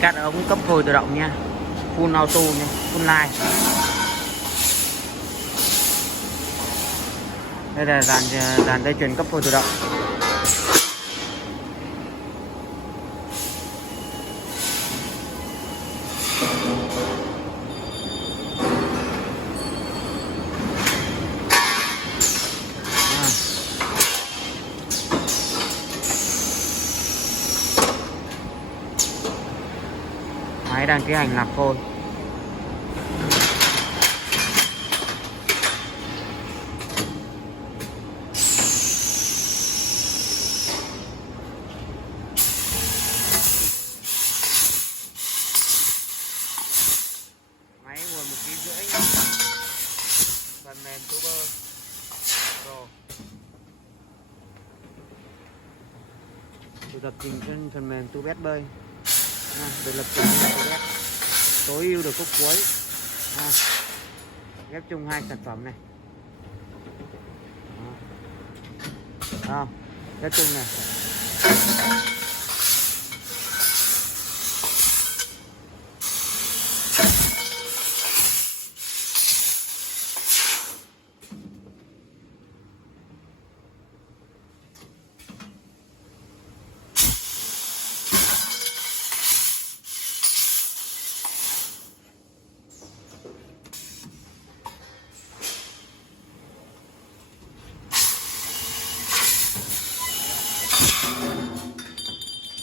Máy cắt ống cấp phôi tự động nha, full auto nha, full line. Đây là dàn dây chuyền cấp phôi tự động. Máy đang tiến hành nạp phôi. Máy nguồn 1,5 kg. Phần mềm Tuber Pro. Được lập trình trên phần mềm Tu Bét bơi. Được lập trình trên Tu Bét. Tối ưu được khúc cuối. Ghép chung hai sản phẩm này. Ghép chung này.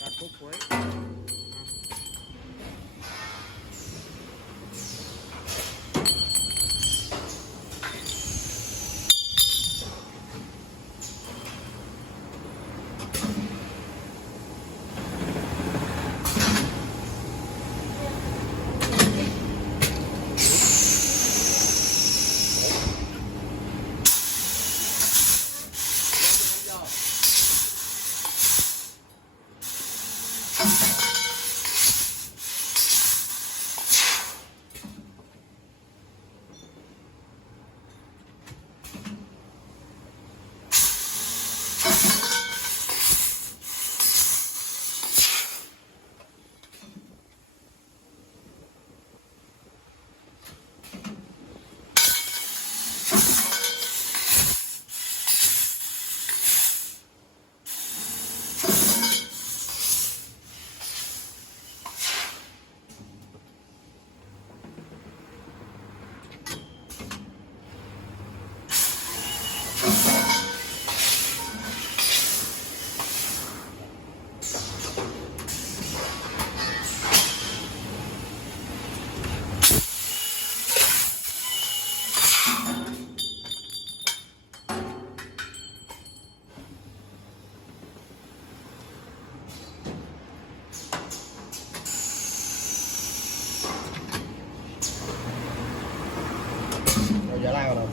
Đặt khúc cuối. Giá lan vào đâu?